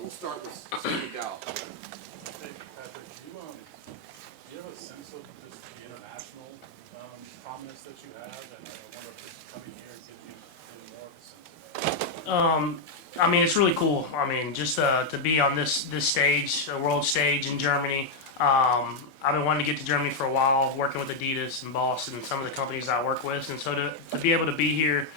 We'll start with Steve Dow. Hey, Patrick, do you have a sense of just the international prominence that you have? And I wonder if this coming here gives you any more of a sense of that. I mean, it's really cool. I mean, just to be on this stage, a world stage in Germany. I've been wanting to get to Germany for a while, working with Adidas and Boss and some of the companies I work with. And so to be able to be here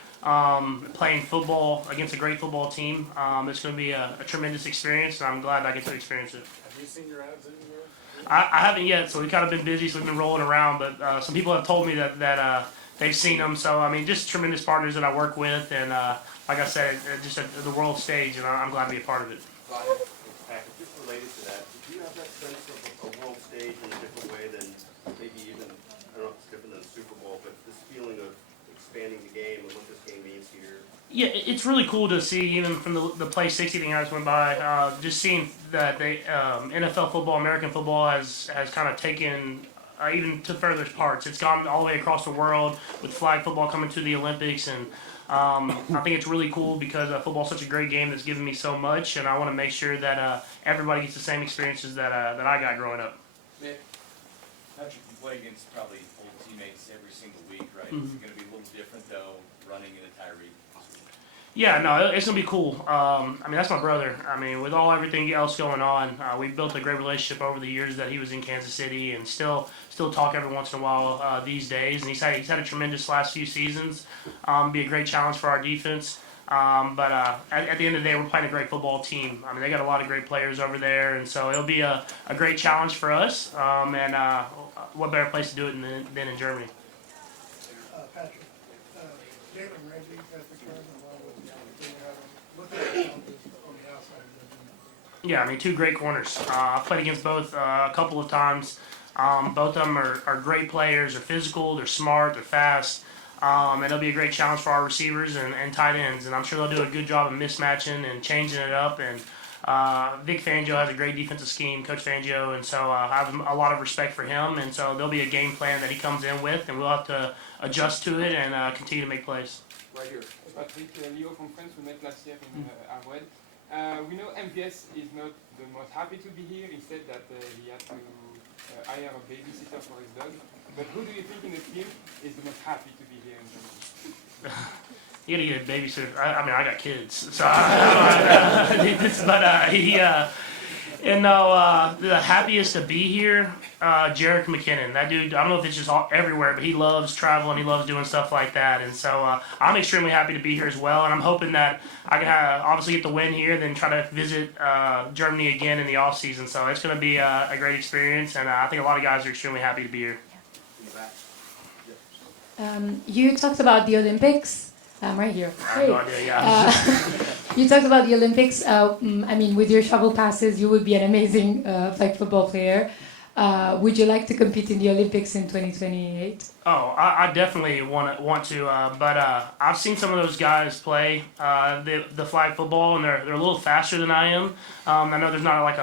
playing football against a great football team, it's going to be a tremendous experience, and I'm glad I get to experience it. Have you seen your ads anywhere? I haven't yet, so we've kind of been busy, so we've been rolling around. But some people have told me that they've seen them. So, I mean, just tremendous partners that I work with. And like I said, just the world stage, and I'm glad to be a part of it. Patrick, just related to that, do you have that sense of a world stage in a different way than maybe even, I don't know if it's different than the Super Bowl, but this feeling of expanding the game and what this game means here? Yeah, it's really cool to see, even from the Play 60 thing I just went by, just seeing that the NFL football, American football has kind of taken even to further parts. It's gone all the way across the world with flag football coming to the Olympics, and I think it's really cool because football's such a great game that's given me so much, and I want to make sure that everybody gets the same experiences that I got growing up. Nick, Patrick, you play against probably old teammates every single week, right? Mm-hmm. Is it going to be a little different, though, running into Tyree? Yeah, no, it's gonna be cool. I mean, that's my brother. I mean, with everything else going on, we've built a great relationship over the years that he was in Kansas City, and still talk every once in a while these days. And he's had a tremendous last few seasons. Be a great challenge for our defense. But at the end of the day, we're playing a great football team. I mean, they got a lot of great players over there, and so it'll be a great challenge for us. And what better place to do it than in Germany? Patrick, Jalen Ramsey has returned along with the look at the on the outside of the Yeah, I mean, two great corners. I've played against both a couple of times. Both of them are great players. They're physical, they're smart, they're fast. And it'll be a great challenge for our receivers and tight ends. And I'm sure they'll do a good job of mismatching and changing it up. And Vic Fangio has a great defensive scheme, Coach Fangio. And so I have a lot of respect for him. And so there'll be a game plan that he comes in with, and we'll have to adjust to it and continue to make plays. Right here. Patrick, Leo from France, we met last year in Arwell. We know MVS is not the most happy to be here. He said that he had to hire a babysitter for his dog. But who do you think in the team is the most happy to be here in Germany? You gotta get a babysitter. I mean, I got kids, so the happiest to be here, Jerick McKinnon. That dude, I don't know if it's just everywhere, but he loves traveling. He loves doing stuff like that, and so I'm extremely happy to be here as well. And I'm hoping that I can obviously get the win here, then try to visit Germany again in the off season. So it's going to be a great experience, and I think a lot of guys are extremely happy to be here. You talked about the Olympics. I'm right here. I have no idea. Yeah. You talked about the Olympics. I mean, with your travel passes, you would be an amazing flag football player. Would you like to compete in the Olympics in 2028? Oh, I definitely want to. But I've seen some of those guys play the flag football, and they're a little faster than I am. I know there's not like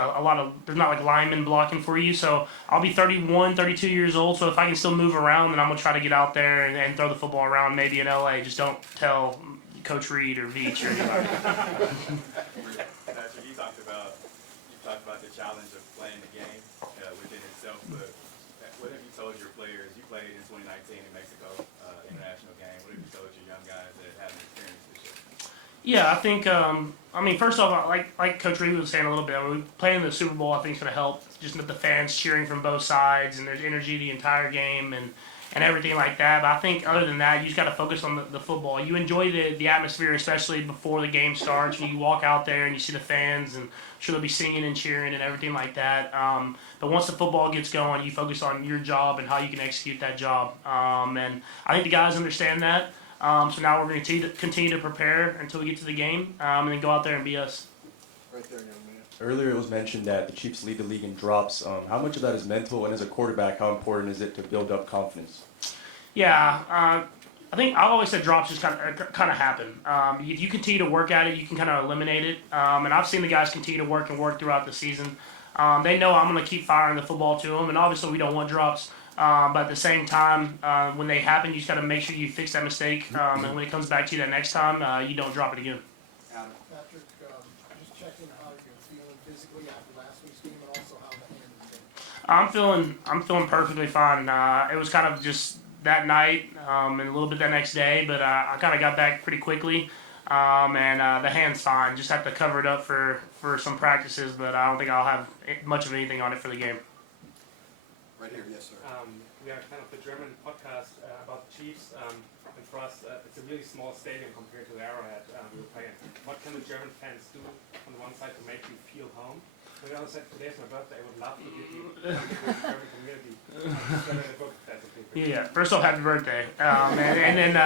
there's not like linemen blocking for you. So I'll be 31, 32 years old. So if I can still move around, then I'm gonna try to get out there and throw the football around. Maybe in LA. Just don't tell Coach Reed or Veach or anybody. Patrick, you talked about the challenge of playing the game within itself, but what have you told your players? You played in 2019 in Mexico, international game. What have you told your young guys that haven't experienced this yet? Yeah, I think. I mean, first off, like Coach Reed was saying a little bit, when we play in the Super Bowl, I think it's going to help. Just with the fans cheering from both sides, and there's energy the entire game, and everything like that. But I think other than that, you just got to focus on the football. You enjoy the atmosphere, especially before the game starts. When you walk out there and you see the fans, and I'm sure they'll be singing and cheering and everything like that. But once the football gets going, you focus on your job and how you can execute that job. And I think the guys understand that. So now we're going to continue to prepare until we get to the game, and then go out there and be us. Right there, young man. Earlier it was mentioned that the Chiefs lead the league in drops. How much of that is mental, and as a quarterback, how important is it to build up confidence? Yeah, I think I've always said drops just kind of happen. If you continue to work at it, you can kind of eliminate it. And I've seen the guys continue to work throughout the season. They know I'm going to keep firing the football to them, and obviously we don't want drops. But at the same time, when they happen, you just got to make sure you fix that mistake. And when it comes back to you that next time, you don't drop it again. Patrick, just checking how you're feeling physically after last week's game and also how the hand has been. I'm feeling perfectly fine. It was kind of just that night and a little bit that next day, but I kind of got back pretty quickly. And the hand's fine. Just have to cover it up for some practices, but I don't think I'll have much of anything on it for the game. Right here, yes, sir. We are kind of the German podcast about the Chiefs, and for us, it's a really small stadium compared to the Arrowhead we were playing. What can the German fans do on the one side to make you feel home? On the other side, today's my birthday. I would love to give you the German community. A book, if that's okay for you. Yeah, first off, happy birthday. And then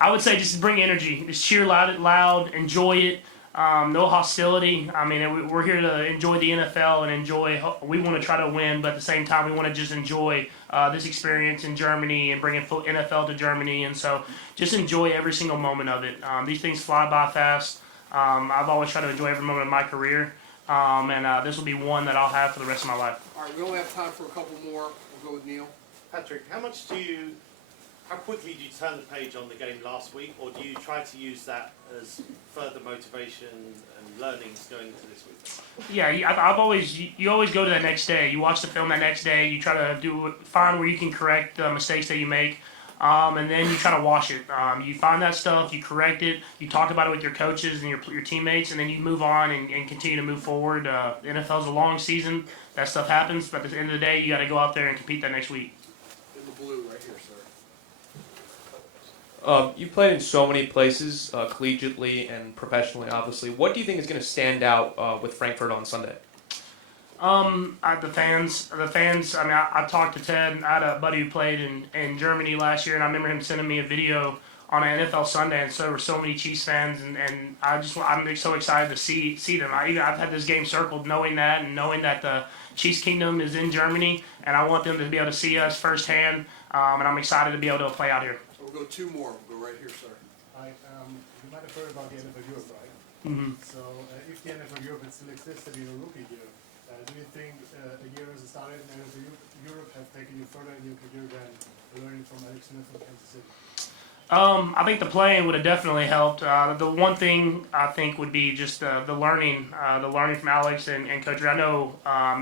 I would say just bring energy. Just cheer loud, enjoy it. No hostility. I mean, we're here to enjoy the NFL and enjoy. We want to try to win, but at the same time, we want to just enjoy this experience in Germany and bringing NFL to Germany. And so, just enjoy every single moment of it. These things fly by fast. I've always tried to enjoy every moment of my career, and this will be one that I'll have for the rest of my life. All right, we only have time for a couple more. We'll go with Neil. Patrick, how quickly do you turn the page on the game last week, or do you try to use that as further motivation and learnings going into this week? Yeah, you always go to that next day. You watch the film that next day. You try to find where you can correct the mistakes that you make, and then you try to wash it. You find that stuff, you correct it, you talk about it with your coaches and your teammates, and then you move on and continue to move forward. The NFL's a long season. That stuff happens, but at the end of the day, you got to go out there and compete that next week. In the blue, right here, sir. You've played in so many places, collegiately and professionally, obviously. What do you think is going to stand out with Frankfurt on Sunday? The fans. I mean, I talked to Ted. I had a buddy who played in Germany last year, and I remember him sending me a video on an NFL Sunday, and so there were so many Chiefs fans, and I'm so excited to see them. I've had this game circled, knowing that the Chiefs Kingdom is in Germany, and I want them to be able to see us firsthand, and I'm excited to be able to play out here. We'll go two more. We'll go right here, sir. Hi, you might have heard about the NFL Europe, right? Mm-hmm. So if the NFL Europe still existed in your rookie year, do you think a year as a starter in NFL Europe have taken you further in your career than learning from Alexander from Kansas City? I think the playing would have definitely helped. The one thing I think would be just the learning from Alex and Coach Reed. I know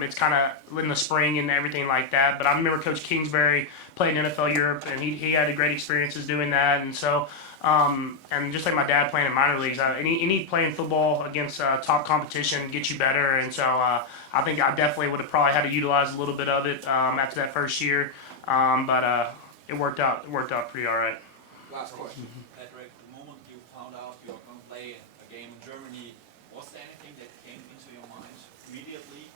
it's kind of in the spring and everything like that, but I remember Coach Kingsbury played in NFL Europe, and he had great experiences doing that. And so, and just like my dad playing in minor leagues, any playing football against top competition gets you better. And so I think I definitely would have probably had to utilize a little bit of it after that first year, but it worked out. It worked out pretty all right. Last question. Patrick, the moment you found out you were going to play a game in Germany, was there anything that came into your mind immediately?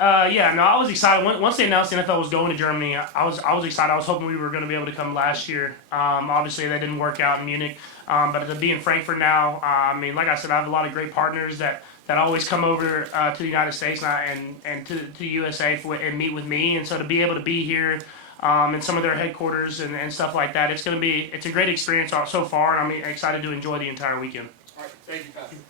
Yeah, no, I was excited. Once they announced the NFL was going to Germany, I was excited. I was hoping we were going to be able to come last year. Obviously, that didn't work out in Munich, but to be in Frankfurt now, I mean, like I said, I have a lot of great partners that always come over to the United States and to USA and meet with me, and so to be able to be here. And some of their headquarters and stuff like that. It's a great experience so far, and I'm excited to enjoy the entire weekend. All right, thank you, Patrick.